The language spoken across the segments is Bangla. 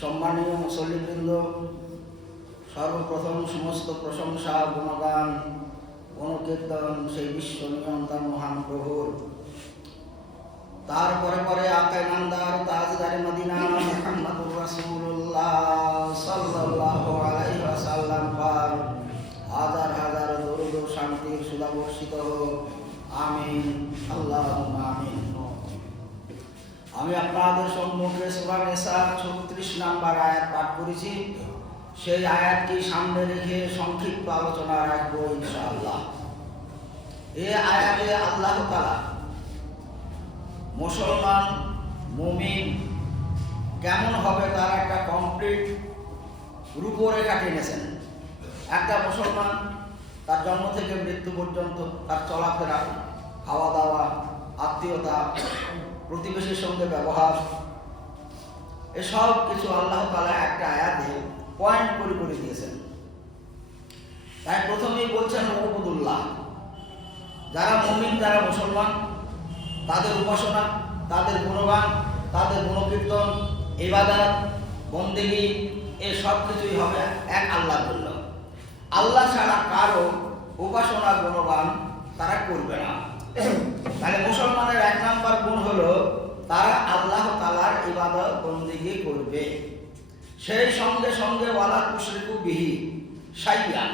সম্মানীয় মুসল্লিবৃন্দ, সর্বপ্রথম সমস্ত প্রশংসা, গুণগান, গণকীর্তন সেই বিশ্ব নিয়ন্তা মহান প্রভুর। তারপরে পরে আকে নান্দার তাজদারে মদিনা মুহাম্মদুর রাসূলুল্লাহ সাল্লাল্লাহু আলাইহি ওয়াসাল্লাম পার হাজার হাজার দরুদ ও শান্তির সুধা বর্ষিত হোক। আমিন, আল্লাহুম্মা আমিন। আমি আপনাদের সম্মুখে সূরা নিসার 36 নম্বর আয়াত পাঠ করেছি। সেই আয়াতটি সামনে রেখে সংক্ষিপ্ত আলোচনা রাখবো ইনশাআল্লাহ। এই আয়াতে আল্লাহ তাআলা মুসলমান মুমিন কেমন হবে তার একটা কমপ্লিট রূপরেখা টেনেছেন। একটা মুসলমান তার জন্ম থেকে মৃত্যু পর্যন্ত তার চলাফেরা, খাওয়া দাওয়া, আত্মীয়তা, প্রতিবেশীর সঙ্গে ব্যবহার, এসব কিছু আল্লাহ তাআলা একটা আয়াতে পয়েন্ট করে দিয়েছেন। তাই প্রথমেই বলছেন উবুদুল্লাহ, যারা মুমিন, যারা মুসলমান, তাদের উপাসনা, তাদের গুণগান, তাদের গুণকীর্তন, ইবাদত, বন্দেগী, এই সব কিছুই হবে এক আল্লাহর জন্য। আল্লাহ ছাড়া কারো উপাসনা গুণগান তারা করবে না। তাহলে মুসলমানের 1 নম্বর গুণ হলো তারা আল্লাহ তাআলার ইবাদত বন্দেগী করবে। সেই সঙ্গে সঙ্গে ওয়ালা তুশরিকু বিহি শাইআন,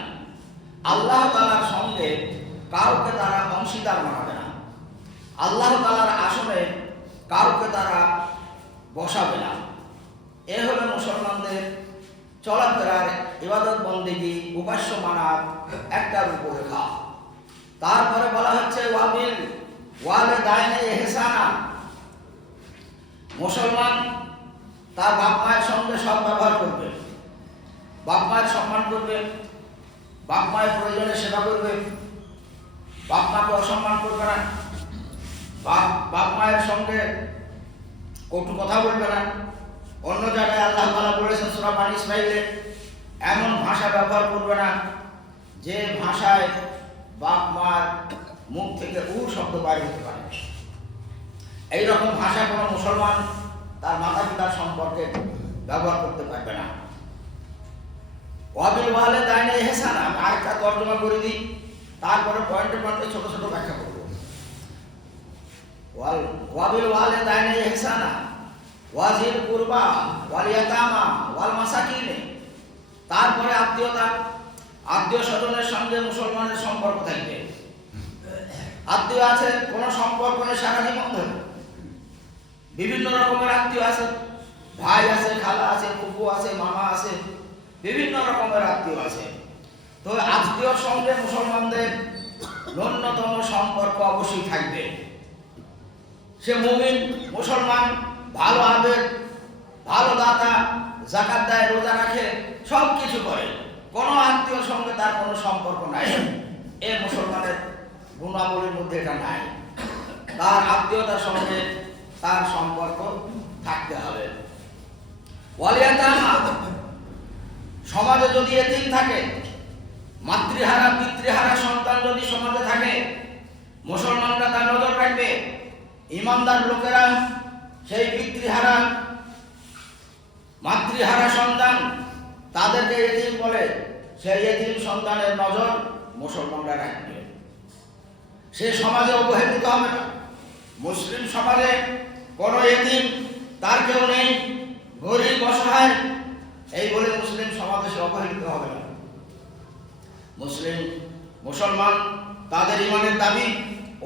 আল্লাহ তাআলার সঙ্গে কাউকে তারা অংশীদার বানাবে না। আল্লাহ তাআলার আসনে কাউকে তারা বসাবে না। এ হলো মুসলমানদের চলাফেরার, ইবাদত বন্দেগী, উপাস্য মানার একটা রূপরেখা। তারপরে বলা হচ্ছে ওয়াবিল ওয়ালিদাইনি ইহসানা, মুসলমান তার বাপ মায়ের সঙ্গে সব ব্যবহার করবে, বাপ মায়ের সম্মান করবে, বাপ মায়ের প্রয়োজনে সেবা করবে, বাপ মাকে অসম্মান করবে না, বাপ মায়ের সঙ্গে কটু কথা বলবে না। অন্য জায়গায় আল্লাহ তাআলা বলেছেন সূরা বনী ইসরাঈলে, এমন ভাষা ব্যবহার করবে না যে ভাষায় বাপ মার মুখ থেকে শব্দ বাইরে হতে পারে। এইরকম ভাষা কোনো মুসলমান তার মাতা পিতার সম্পর্কে ব্যবহার করতে পারবে না। ওয়াবিল ওয়ালিদাইনি ইহসানা, আরেকটা তর্জমা করে দিই, তারপরে পয়েন্টে পয়েন্টে ছোট ছোট ব্যাখ্যা করব। ওয়াবিল ওয়ালিদাইনি ইহসানা ওয়াজিল কুরবা ওয়াল ইয়াতামা ওয়াল মাসাকিন, তারপরে আত্মীয়তা, আত্মীয় স্বজনের সঙ্গে মুসলমানের সম্পর্ক থাকবে। আত্মীয় আছে, কোনো সম্পর্ক নেই সারা জীবন ধরে, বিভিন্ন রকমের আত্মীয় আছে, ভাই আছে, খালা আছে, ফুফু আছে, মামা আছে, বিভিন্ন রকমের আত্মীয় আছে। তো আত্মীয়র সঙ্গে মুসলমানদের ন্যূনতম সম্পর্ক অবশ্যই থাকবে। সে মুমিন, মুসলমান, ভালো আবেগ, ভালো দাতা, যাকাত দেয়, রোজা রাখে, সব কিছু করে, কোনো আত্মীয়র সঙ্গে তার কোনো সম্পর্ক নাই, এ মুসলমানের গুণাবলীর মধ্যে এটা নাই। তার আত্মীয়তার সঙ্গে তার সম্পর্ক থাকতে হবে। ওয়াল ইয়াতামা, সমাজে যদি এতিম থাকে, মাতৃহারা পিতৃহারা সন্তান যদি সমাজে থাকে, মুসলমানরা তার নজর রাখবে। ইমানদার লোকেরা সেই পিতৃহারা মাতৃহারা সন্তান, তাদেরকে এতিম বলে, সেই এতিম সন্তানের নজর মুসলমানরা রাখবে। সে সমাজে অবহেলিত হবে না। মুসলিম সমাজে কোনো এতিম, তার কেউ নেই, গরিব অসহায়, এই বলে মুসলিম সমাজে সে অবহেলিত হবে না। মুসলমান তাদের ইমানের দাবি,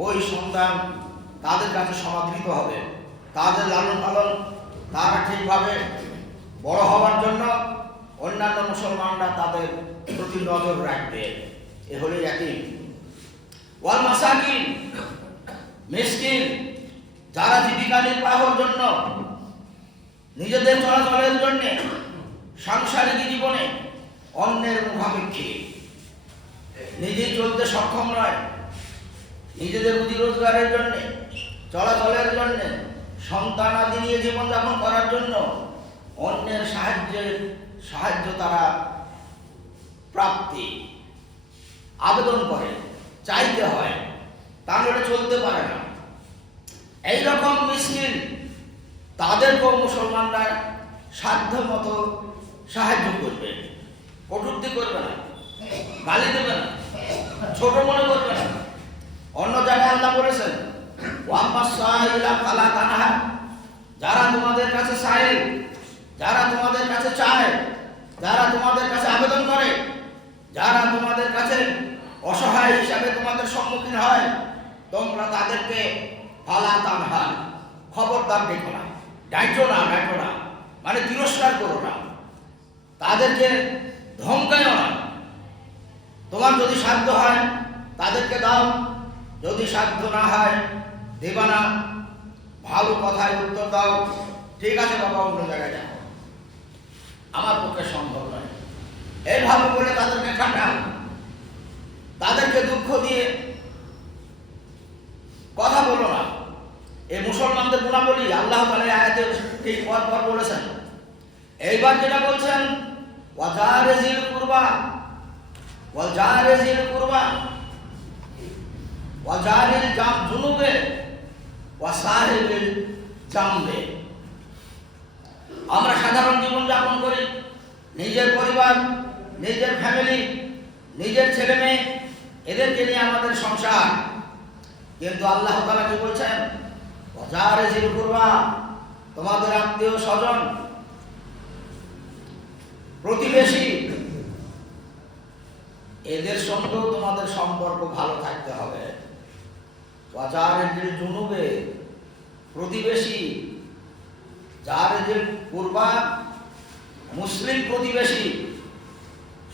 ওই সন্তান তাদের কাছে সমাদৃত হবে, তাদের লালন পালন, তারা ঠিকভাবে বড় হওয়ার জন্য অন্যান্য মুসলমানরা তাদের প্রতি নজর রাখবে। এ হলো ইয়াতীম। ওয়াল মাসাকিন, মিসকিন, যারা জীবিকা নির্বাহের জন্য, নিজেদের চলাচলের জন্য, সাংসারিক জীবনে অন্যের মুখাপেক্ষী, নিজেই চলতে সক্ষম নয়, নিজেদের রুজি রোজগারের জন্য, চলাচলের জন্য, সন্তানাদি নিয়ে জীবনযাপন করার জন্য অন্যের সাহায্য তারা প্রাপ্তি আবেদন করে, চাইতে হয়, তাহলে চলতে পারে না। এইরকম মিসকিন তাদেরকেও মুসলমানরা সাধ্য মতো সাহায্য করবে, কটূক্তি করবে না, গালি দেবে না, ছোট মনে করবে না। অন্য জায়গায় আল্লাহ বলেছেন, ওয়াম্মাস সাইলা ফালা তানহার, যারা তোমাদের কাছে সাইল, যারা তোমাদের কাছে চায়, যারা তোমাদের কাছে আবেদন করে, যারা তোমাদের কাছে অসহায় হিসাবে তোমাদের সম্মুখীন হয়, তোমরা তাদেরকে ফালা তানহার, খবরদার দেখো না, ডাইটো না, মানে তিরস্কার করো না, তাদেরকে ধমকায়ও না। তোমার যদি সাধ্য হয় তাদেরকে দাও, যদি সাধ্য না হয় দেবা না। ভালো কথায় উত্তর দাও, ঠিক আছে বাবা অন্য জায়গায় যাও, আমার পক্ষে সম্ভব নয়, এইভাবে বলে তাদেরকে কাটাও। তাদেরকে দুঃখ দিয়ে কথা বলো না। এই মুসলমানদের গুণাবলী আল্লাহ তাআলা আয়াতে ঠিক পর বলেছেন। এইবার যেটা বলছেন, ওয়াজারিল কুরবা, ওয়াজারিল কুরবা, ওয়াজারিল জুনুবে, ওয়াসাহিবিল জামবে। আমরা সাধারণ জীবন যাপন করি, নিজের পরিবার, নিজের ফ্যামিলি, নিজের ছেলে মেয়ে, এদেরকে নিয়ে আমাদের সংসার। কিন্তু আল্লাহ তাআলা কি বলছেন, ওয়াজারিল কুরবা, তোমাদের আত্মীয় স্বজন, প্রতিবেশী, এদের সঙ্গেও তোমাদের সম্পর্ক ভালো থাকতে হবে। ওয়াজারিল জুনুবে, প্রতিবেশী, জারিল কুরবা, মুসলিম প্রতিবেশী,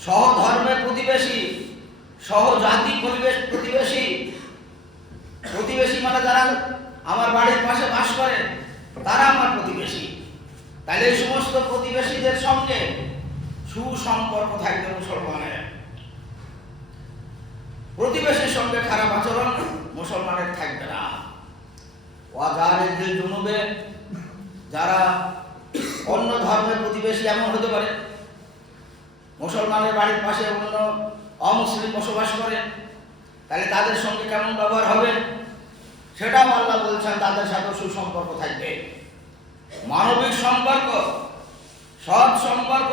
সহধর্মের প্রতিবেশী, সহজাতি প্রতিবেশী। প্রতিবেশী মানে যারা আমার বাড়ির পাশে বাস করে, তারা আমার প্রতিবেশী। তাহলে এই সমস্ত প্রতিবেশীদের সঙ্গে সুসম্পর্ক থাকবে মুসলমানের। প্রতিবেশীর সঙ্গে খারাপ আচরণ মুসলমানের থাকবে না। ওয়াজারিল জুনুবে, যারা অন্য ধর্মের প্রতিবেশী, এমন হতে পারে মুসলমানের বাড়ির পাশে অন্য অমুসলিম বসবাস করে, তাহলে তাদের সঙ্গে কেমন ব্যবহার হবে সেটাও আল্লাহ বলছেন। তাদের সাথে সুসম্পর্ক থাকবে, মানবিক সম্পর্ক, সৎ সম্পর্ক,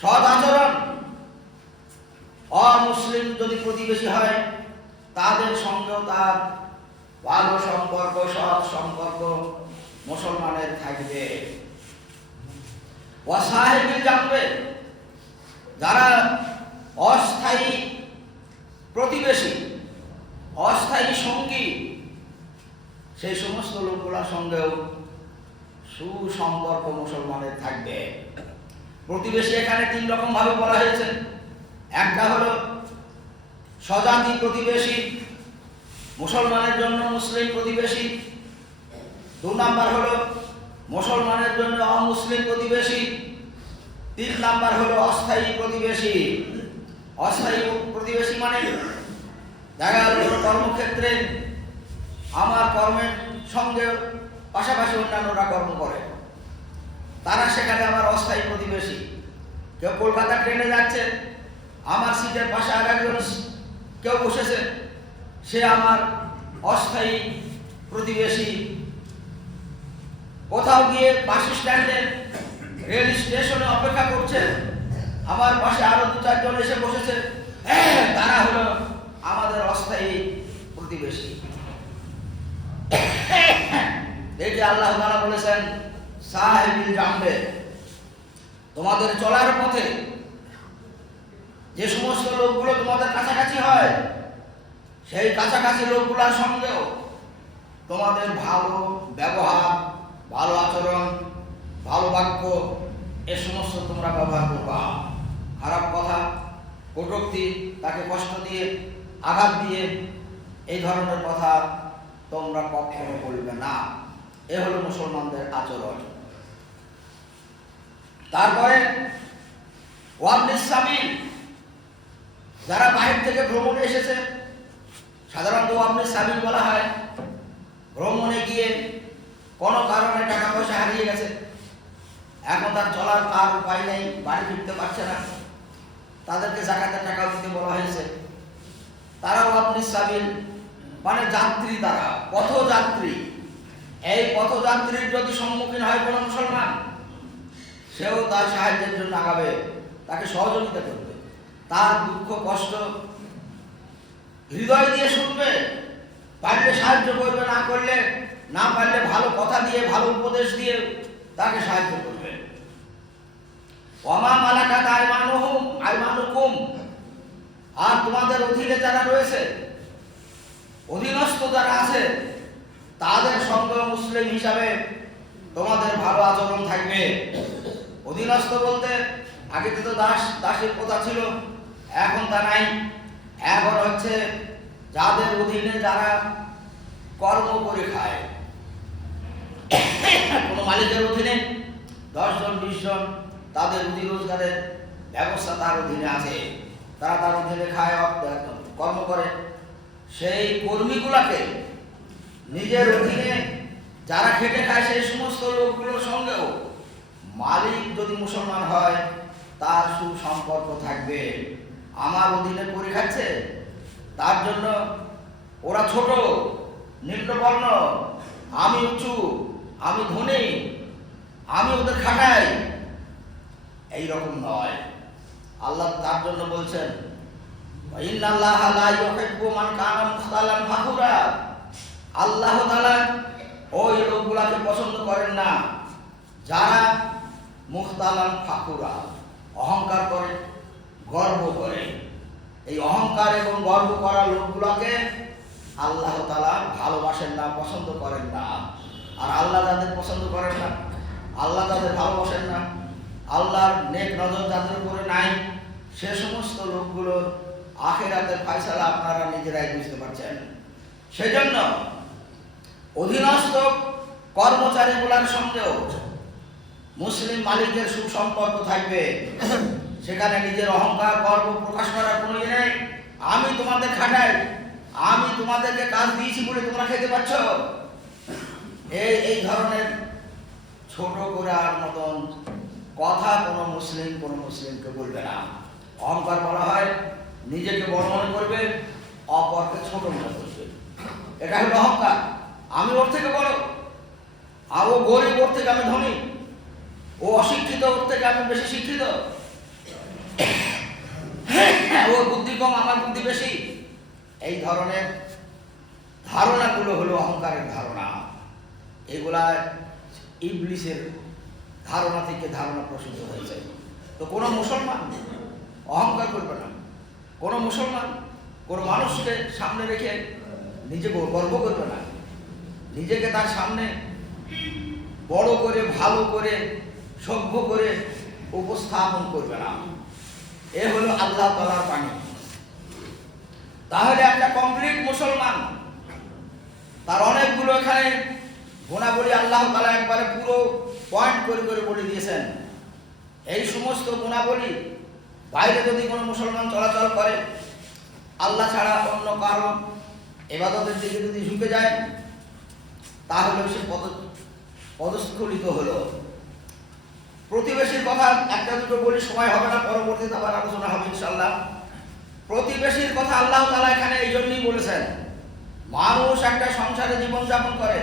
সৎ আচরণ। অমুসলিম যদি প্রতিবেশী হয় তাদের সঙ্গেও তার ভালো সম্পর্ক, সৎ সম্পর্ক মুসলমানের থাকবে। ওয়াসাহিবিল জামবে, যারা অস্থায়ী প্রতিবেশী, অস্থায়ী সঙ্গী, সেই সমস্ত লোকগুলোর সঙ্গেও সুসম্পর্ক মুসলমানের থাকবে। প্রতিবেশী এখানে 3 রকম ভাবে বলা হয়েছে। একটা হলো স্বজাতি প্রতিবেশী, মুসলমানের জন্য মুসলিম প্রতিবেশী। 2 নাম্বার হলো মুসলমানের জন্য অমুসলিম প্রতিবেশী। 3 নাম্বার হলো অস্থায়ী প্রতিবেশী। অস্থায়ী প্রতিবেশী মানে দেখা গেল কর্মক্ষেত্রে আমার কর্মের সঙ্গে পাশাপাশি অন্যান্যরা কর্ম করে, তারা সেখানে আমার অস্থায়ী প্রতিবেশী। কেউ কলকাতা ট্রেনে যাচ্ছে, আমার সিটের পাশে আরেকজন কেউ বসেছে, সে আমার অস্থায়ী প্রতিবেশী। কোথাও গিয়ে বাস স্ট্যান্ডে, রেল স্টেশনে অপেক্ষা করছে, আমার পাশে আরো 2-4 জন এসে বসেছে, তারা হলো আমাদের অস্থায়ী প্রতিবেশী। দেখি আল্লাহ তাআলা বলেছেন সাহিবিল জামবে, তোমাদের চলার পথে যে সমস্ত লোকগুলো তোমাদের কাছাকাছি হয়, সেই কাছাকাছি লোকগুলোর সঙ্গেও তোমাদের ভালো ব্যবহার, ভালো আচরণ, ভালো বাক্য, এ সমস্ত তোমরা ব্যবহার করবা। খারাপ কথা, কটূক্তি, তাকে কষ্ট দিয়ে, আঘাত দিয়ে, এই ধরনের কথা তোমরা কখনো বলবে না। এ হলো মুসলমানদের আচরণ। তারপরে ওয়াবনিস সাবিল, যারা বাইরে থেকে ভ্রমণে এসেছে, সাধারণত ওয়াবনিস সাবিল বলা হয় ভ্রমণে গিয়ে কোনো কারণে টাকা পয়সা হারিয়ে গেছে, এখন তার চলার তার উপায় নেই, বাড়ি ফিরতে পারছে না, তাদেরকে যাকাতের টাকা দিতে বলা হয়েছে। তারাও ওয়াবনিস সাবিল মানে যাত্রী, তারা পথযাত্রী। এই পথযাত্রীর যদি সম্মুখীন হয় কোনো মুসলমান, সেও তার সাহায্যের জন্য আগাবে, তাকে সহযোগিতা করবে, তার দুঃখ কষ্ট হৃদয় দিয়ে শুনবে, পারলে সাহায্য করবে, না পারলে ভালো কথা দিয়ে ভালো উপদেশ দিয়ে তাকে সাহায্য করবে। ওয়ামা মালাকাত আইমানুকুম, আর তোমাদের অধীনে যারা রয়েছে, অধীনস্থ যারা আছে, তাদের সঙ্গে মুসলিম হিসাবে তোমাদের ভালো আচরণ থাকবে। অধীনস্থ বলতে আগে তো দাসের প্রথা ছিল, এখন তা নাই। এখন হচ্ছে যাদের অধীনে যারা কর্ম করে খায়, কোনো মালিকের অধীনে 10 জন 20 জন তাদের রুজি রোজগারের ব্যবস্থা তার অধীনে আছে, তারা তার অধীনে খায়, কর্ম করে। সেই কর্মীগুলাকে নিজের অধীনে যারা খেটে খায় সেই সমস্ত লোকগুলোর সঙ্গেও মালিক যদি মুসলমান হয় তার সুসম্পর্ক থাকবে। আমার অধীনে করে খাচ্ছে, তার জন্য ওরা ছোট নিম্নবর্ণ, আমি উঁচু, আমি ধনী, আমি ওদের খাটাই, এইরকম নয়। আল্লাহ তার জন্য বলছেন, ইন্নাল্লাহা লা ইউহিব্বু মান কানা মুখতালান ফাখুরা, আল্লাহ তাআলা ওই লোকগুলাকে পছন্দ করেন না যারা মুখতালান ফাখুরা, অহংকার করে, গর্ব করে। এই অহংকার এবং গর্ব করা লোকগুলাকে আল্লাহ তাআলা ভালোবাসেন না, পছন্দ করেন না। আর আল্লাহ যাদের পছন্দ করেন না, আল্লাহ যাদের ভালোবাসেন না, আল্লাহর নেক নজর যাদের উপরে নাই, সে সমস্ত লোকগুলোর আখিরাতের ফয়সালা আপনারা নিজেরাই বুঝতে পারছেন। সেজন্য অধীনস্থ কর্মচারীগুলোর সঙ্গেও মুসলিম মালিকের সুসম্পর্ক থাকবে। সেখানে নিজের অহংকার গর্ব প্রকাশ করার কোনো ইয়ে নেই। আমি তোমাদের খাটাই, আমি তোমাদেরকে কাজ দিয়েছি বলে তোমরা খেতে পাচ্ছ, এই ধরনের ছোট করার মতন কথা কোনো মুসলিমকে বলবে না। অহংকার বলা হয় নিজেকে বড় মনে করবে, অপরকে ছোট মনে করবে, এটা হলো অহংকার। আমি ওর থেকে বড়, আর ও গরিব, ওর থেকে আমি ধনী, ও অশিক্ষিত, ওর থেকে আমি বেশি শিক্ষিত, ওর বুদ্ধি কম, আমার বুদ্ধি বেশি। এই ধরনের ধারণাগুলো হলো অহংকারের ধারণা। এগুলা ইবলিসের ধারণা থেকে ধারণা প্রসিদ্ধ হয়েছে। তো কোনো মুসলমান অহংকার করবে না, কোনো মুসলমান কোনো মানুষকে সামনে রেখে নিজেকে গর্ব করবে না, নিজেকে তার সামনে বড় করে, ভালো করে, সভ্য করে উপস্থাপন করবে না। এ হলো আল্লাহ তাআলার বাণী। তাহলে একটা কমপ্লিট মুসলমান, তার অনেকগুলো এখানে গুণাবলী আল্লাহ তাআলা একবারে পুরো পয়েন্ট করে করে বলে দিয়েছেন। এই সমস্ত গুণাবলী বাইরে যদি কোনো মুসলমান চলাচল করে, আল্লাহ ছাড়া অন্য কারো ইবাদতের দিকে যদি ঝুঁকে যায়, তাহলে সে পদস্খলিত হলো। প্রতিবেশীর কথা একটা দুটো বলি, সময় হবে না, পরবর্তীতে আবার আলোচনা হবে ইনশাআল্লাহ। প্রতিবেশীর কথা আল্লাহ তাআলা এখানে এই জন্যই বলেছেন। মানুষ একটা সংসারে জীবনযাপন করে,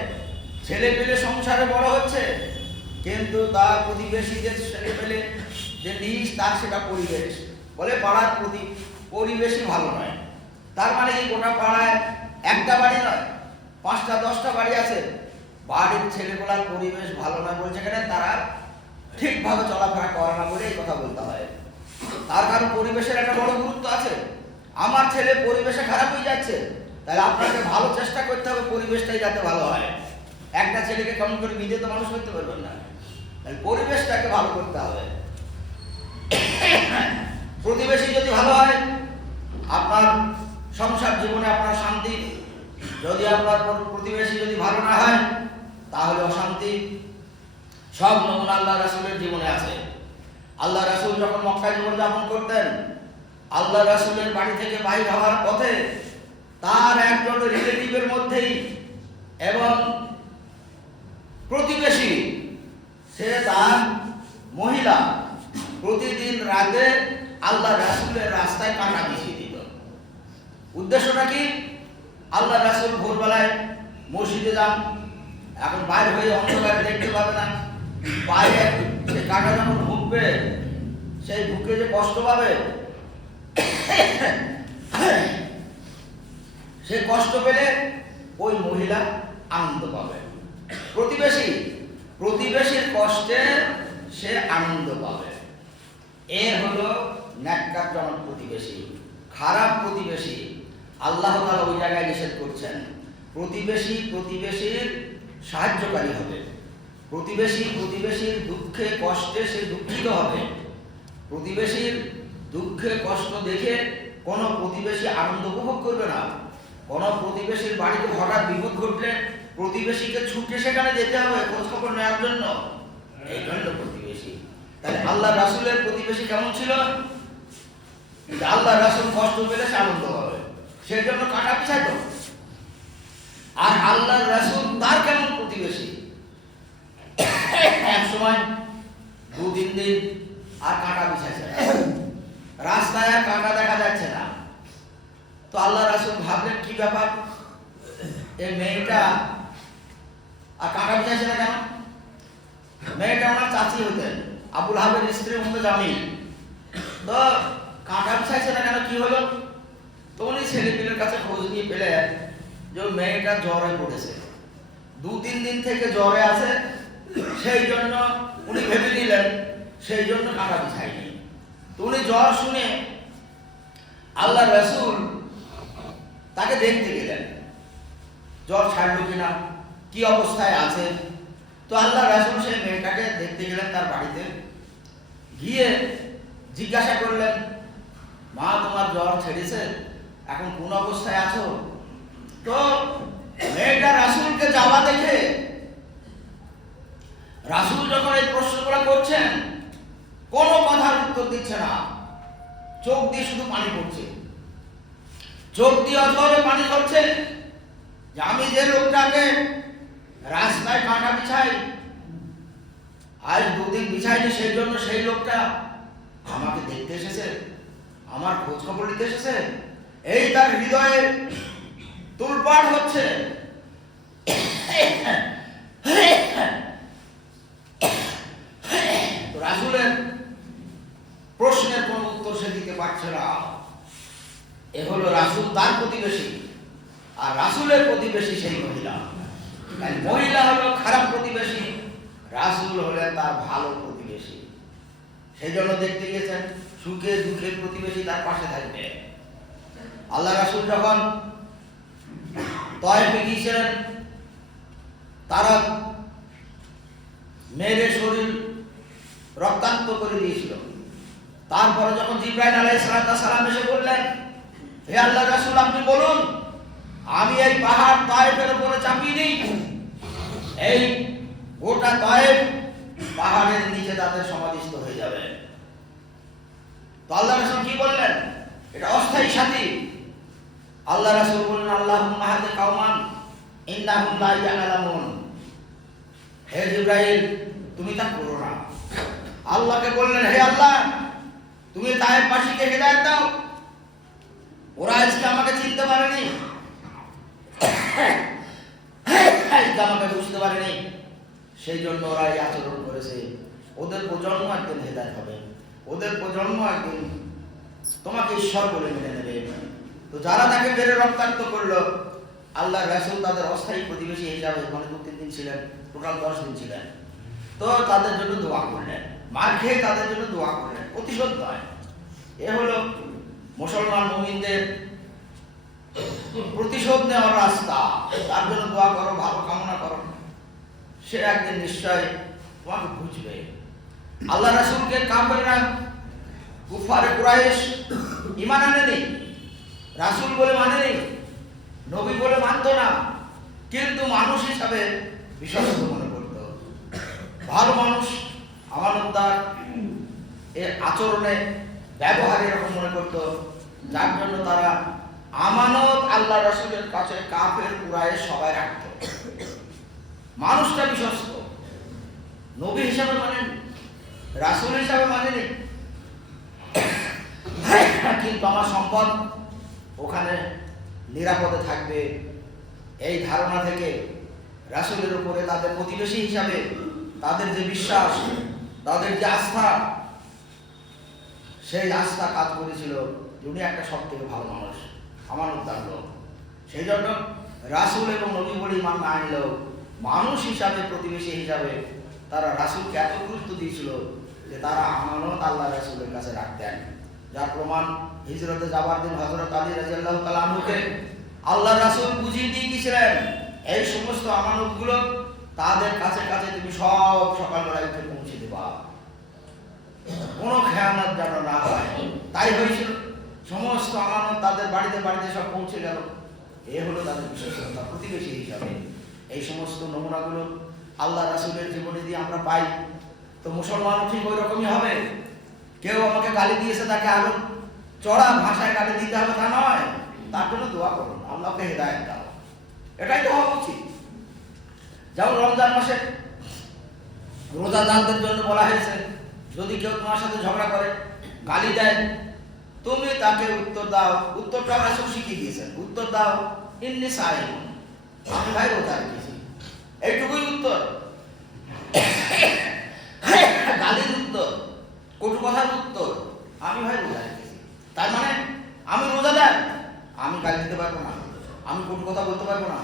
ছেলে পেলে সংসারে বড় হচ্ছে, কিন্তু তার প্রতিবেশীদের ছেলে পেলে যে নিজ, তার সেটা পরিবেশ বলে পাড়ার পরিবেশই ভালো নয়। তার মানে এই গোটা পাড়ায় একটা বাড়ি নয়, 5টা 10টা বাড়ি আছে, বাড়ির ছেলেগুলার পরিবেশ ভালো নয় বলছে কেন, তারা ঠিকভাবে চলাফেরা করে না বলে এই কথা বলতে হয়। তার কারণ পরিবেশের একটা বড় গুরুত্ব আছে। আমার ছেলে পরিবেশে খারাপ হয়ে যাচ্ছে, তাহলে আপনাকে ভালো চেষ্টা করতে হবে পরিবেশটাই যাতে ভালো হয়। একটা ছেলেকে কেমন করে বিদে তো মানুষ করতে পারবেন না, তাহলে পরিবেশটাকে ভালো করতে হবে। প্রতিবেশী যদি ভালো হয়, আপনার সংসার জীবনে আপনার শান্তি। যদি আপনার প্রতিবেশী যদি ভালো না হয়, তাহলে অশান্তি। সব নমুনা আল্লাহ রাসূলের জীবনে আছে। আল্লাহ রাসূল যখন মক্কায় জীবনযাপন করতেন, আল্লাহ রাসূলের বাড়ি থেকে বাইর হওয়ার পথে তার একজন রিলেটিভের মধ্যেই এবং প্রতিবেশী, সে তার মহিলা প্রতিদিন রাতে আল্লাহ রাসূলের রাস্তায় কাঁটা বিছিয়ে দিত। উদ্দেশ্যটা কি? আল্লাহ রাসূল ভোরবেলায় মসজিদে যান, এখন বাইরে হয়ে অন্ধকারে দেখতে পাবে না, বাইরে কাঁটা যখন ঢুকবে, সেই ঢুকে যে কষ্ট পাবে, সে কষ্ট পেলে ওই মহিলা আনন্দ পাবে। প্রতিবেশীর কষ্টে সে আনন্দ পাবে। এ হলো ন্যাক্কারজনক প্রতিবেশী। খারাপ প্রতিবেশী আল্লাহ তাআলা ওই জায়গায় নিষেধ করছেন। প্রতিবেশীর সাহায্যকারী হবে, প্রতিবেশীর দুঃখে কষ্টে সে দুঃখিত হবে। প্রতিবেশীর দুঃখে কষ্ট দেখে কোনো প্রতিবেশী আনন্দ উপভোগ করবে না। কোনো প্রতিবেশীর বাড়িতে হঠাৎ বিপদ ঘটলে প্রতিবেশীকে ছুটে সেখানে যেতে হবে খোঁজ খবর নেওয়ার জন্য। এই জন্য প্রতিবেশী। তাহলে আল্লাহ রাসূলের প্রতিবেশী কেমন ছিল? আল্লাহ রাসূল কষ্ট পেলে সে আনন্দ হবে, সেই জন্য কাঁটা বিছাইত। আর আল্লাহ রাসূল তার কেমন প্রতিবেশী? এক সময় 2-3 দিন আর কাঁটা বিছাইছে, রাস্তায় আর কাঁটা দেখা যাচ্ছে না। তো আল্লাহ রাসূল ভাবলেন কি ব্যাপার, এই মেয়েটা আর কাঁটা বিছাইছে না কেন? মেয়েটা ওনার চাচি হতেন, আবুল হাবের স্ত্রী উম্মে জামিল। তো কাঁটা বিছাইছে না কেন, কি হলো? তো উনি ছেলেপিলের কাছে খোঁজ নিয়ে পেলেন যে মেয়েটা জ্বরে পড়েছে, 2-3 দিন থেকে জ্বরে আছে। সেই জন্য উনি ভেবে নিলেন সেই জন্য কাঁটা বিছায়নি। তো উনি জ্বর শুনে আল্লাহ রাসূল তাকে দেখতে গেলেন, জ্বর ছাড়লো কিনা, কি অবস্থায় আছে। তো আল্লাহ রাসূল সেই মেয়েটাকে দেখতে গেলেন তার বাড়িতে, গিয়ে জিজ্ঞাসা করলেন, মা তোমার জ্বর ছেড়েছে, এখন কোন অবস্থায় আছো? তো মেয়েটা রাসূলকে যাওয়া দেখে, রাসূল যখন এই প্রশ্নগুলো করছেন কোনো কথার উত্তর দিচ্ছে না, চোখ দিয়ে শুধু পানি পড়ছে, চোখ দিয়ে অঝরে পানি ঝরছে যে আমি যে লোকটাকে রাস্তায় কাঁটা বিছাই, আজ 2 দিন বিছাইনি, সেই জন্য সেই লোকটা আমাকে দেখতে এসেছে, আমার খোঁজ খবর নিতে এসেছে। এই তার হৃদয়ে তুলপাড় হচ্ছে। রাসূলের প্রশ্নের কোনো উত্তর সে দিতে পারছে না। এ হলো রাসূল তার প্রতিবেশী, আর রাসূলের প্রতিবেশী সেই মহিলা। তাই মহিলা হলো খারাপ প্রতিবেশী, রাসূল হলেন তার ভালো প্রতিবেশী। সেই জন্য দেখতে গিয়েছেন সুখে দুঃখে প্রতিবেশী তার পাশে থাকবে। আল্লাহ রাসূল যখন তায়েফে গিয়েছিলেন, তারা মেরে শরীর রক্তাক্ত করে দিয়েছিল। তারপরে যখন জিবরাইল আলাইহিস সালাম এসে বললেন, হে আল্লাহ রাসূল আপনি বলুন, আমি এই পাহাড় তায়েফের উপরে চাপিয়ে দিই, এই গোটা তায়েফ পাহাড়ের নিচে তাদের সমাধিস্থ হয়ে যাবে। তো আল্লাহ রাসূল কি বললেন? এটা অস্থায়ী সাথী। আল্লাহ রাসূল বললেন, আল্লাহুম্মা হাদি কাওমান ইন্নাহুম লা ইয়ালামুন। হে জিবরাইল তুমি তা করো না। আল্লাহকে বললেন, হে আল্লাহ তুমি তায়েফবাসীকে হেদায়েত দাও, ওরা আজকে আমাকে চিনতে পারেনি, আজকে আমাকে বুঝতে পারেনি, সেই জন্য ওরা এই আচরণ করেছে। ওদের প্রজন্ম একদিন হেদায়েত হবে, ওদের প্রজন্ম একদিন তোমাকে ঈশ্বর বলে মেনে নেবে। তো যারা তাকে মেরে রক্তাক্ত করলো, আল্লাহ রাসূল তাদের অস্থায়ী প্রতিবেশী হিসাবে, মানে 2-3 দিন ছিলেন, টোটাল 10 দিন ছিলেন। তো তাদের জন্য দোয়া করলেন, মার খেয়ে তাদের জন্য দোয়া করলেন, প্রতিশোধ নয়। এ হলো মুসলমান মুমিনদের প্রতিশোধ নেওয়ার রাস্তা। তার জন্য দোয়া করো, ভালো কামনা করো, সে একদিন নিশ্চয় তোমাকে বুঝবে। আল্লাহ রাসূলকে কাফেররা, কুফারে কুরাইশ ঈমান আনেনি, রাসূল বলে মানেনি, নবী বলে মানত না, কিন্তু মানুষ হিসাবে বিশ্বস্ত মনে করত। ভালো মানুষ, আমানতদার, এর আচরণে ব্যবহারে এরকম মনে করত, যার জন্য তারা আমানত আল্লাহ রাসূলের কাছে কাফের কুরাইশ সবাই রাখত। মানুষটা বিশ্বস্ত, নবী হিসাবে মানেন, রাসূল হিসাবে মানেনি, কিন্তু আমার সম্পদ ওখানে নিরাপদে থাকবে, এই ধারণা থেকে রাসূলের উপরে তাদের প্রতিবেশী হিসাবে তাদের যে বিশ্বাস, তাদের যে আস্থা, সেই আস্থা কাজ করেছিল যে উনি একটা সব থেকে ভালো মানুষ, আমার উদ্ধার লোক। সেই জন্য রাসূল এবং নবী বলে ইমান না আনলেও মানুষ হিসাবে, প্রতিবেশী হিসাবে তারা রাসূলকে এত গুরুত্ব দিয়েছিল যে তারা আমানত আল্লাহ রাসূলের কাছে রাখতেন। যার প্রমাণ হিজরতে যাবার দিন হযরত আলী রাদিয়াল্লাহু তাআলা আনহুকে আল্লাহ রাসূল বুঝিয়ে দিয়ে গিয়েছিলেন, এই সমস্ত আমানতগুলো তাদের কাছে কাছে তুমি সব সকালবেলা উঠে পৌঁছে দেবা, কোনো খেয়ানত যেন না হয়। তাই হয়েছিল, সমস্ত আমানত তাদের বাড়িতে বাড়িতে সব পৌঁছে গেল। এ হলো তাদের বিশেষতা প্রতিবেশী হিসাবে। এই সমস্ত নমুনাগুলো আল্লাহ রাসূলের জীবনে দিয়ে আমরা পাই। তো মুসলমানও ঠিক ওই রকমই হবে। কেউ আমাকে গালি দিয়েছে, তাকে আরো চড়া ভাষায় গালি দিতে হবে তা নয়, তার জন্য দোয়া করুন, আল্লাহকে হেদায়েত দাও, এটাই তো হওয়া উচিত। যেমন রমজান মাসে রোজাদারদের জন্য বলা হয়েছে, যদি কেউ তোমার সাথে ঝগড়া করে, গালি দেয়, তুমি তাকে উত্তর দাও। উত্তরটা রাসূল শিখিয়ে দিয়েছেন, উত্তর দাও ইন্নী সাঈম, আমি ভাই রোজা রেখেছি, এইটুকুই উত্তর। গালির উত্তর, কটু কথার উত্তর, আমি ভাই রোজা রেখেছি। তার মানে আমি রোজাদার, আমি গালি দিতে পারবো না, আমি কটু কথা বলতে পারবো না,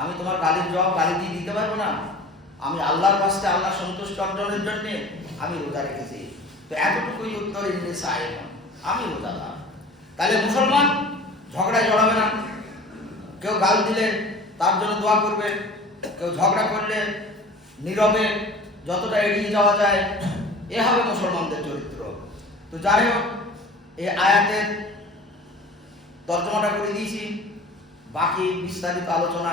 আমি তোমার গালির জবাব গালি দিয়ে দিতে পারবো না। আমি আল্লাহর বাস্তে, আল্লাহ সন্তুষ্ট অর্জনের জন্য আমি রোজা রেখেছি। তো এতটুকুই উত্তর, ইন্নী সাঈম, আমি রোজাদার। তাহলে মুসলমান ঝগড়ায় জড়াবে না, কেউ গাল দিলে তার জন্য দোয়া করবে, কেউ ঝগড়া করলে নীরবে যতটা এড়িয়ে যাওয়া যায়, এ হবে মুসলমানদের চরিত্র। তো যাই হোক, এই আয়াতের তর্জমাটা করে দিয়েছি, বাকি বিস্তারিত আলোচনা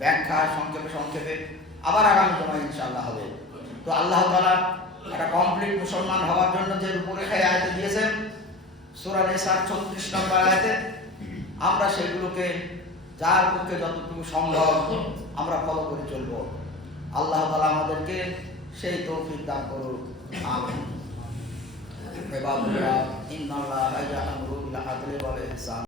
ব্যাখ্যা সংক্ষেপে সংক্ষেপে আবার আগামী সময় ইনশাআল্লাহ হবে। তো আল্লাহ তাআলা একটা কমপ্লিট মুসলমান হওয়ার জন্য যে রূপরেখায় আয়াতে দিয়েছেন সূরা নিসার ৩৬ নম্বর আয়াতে, আমরা সেগুলোকে যার পক্ষে যতটুকু সম্ভব আমরা ফলো করে চলব। আল্লাহ তাআলা আমাদেরকে সেই তৌফিক দান করুন, আমিন। ইন্নাল্লাহা ইয়া'মুরু বিল আদলি ওয়াল ইহসান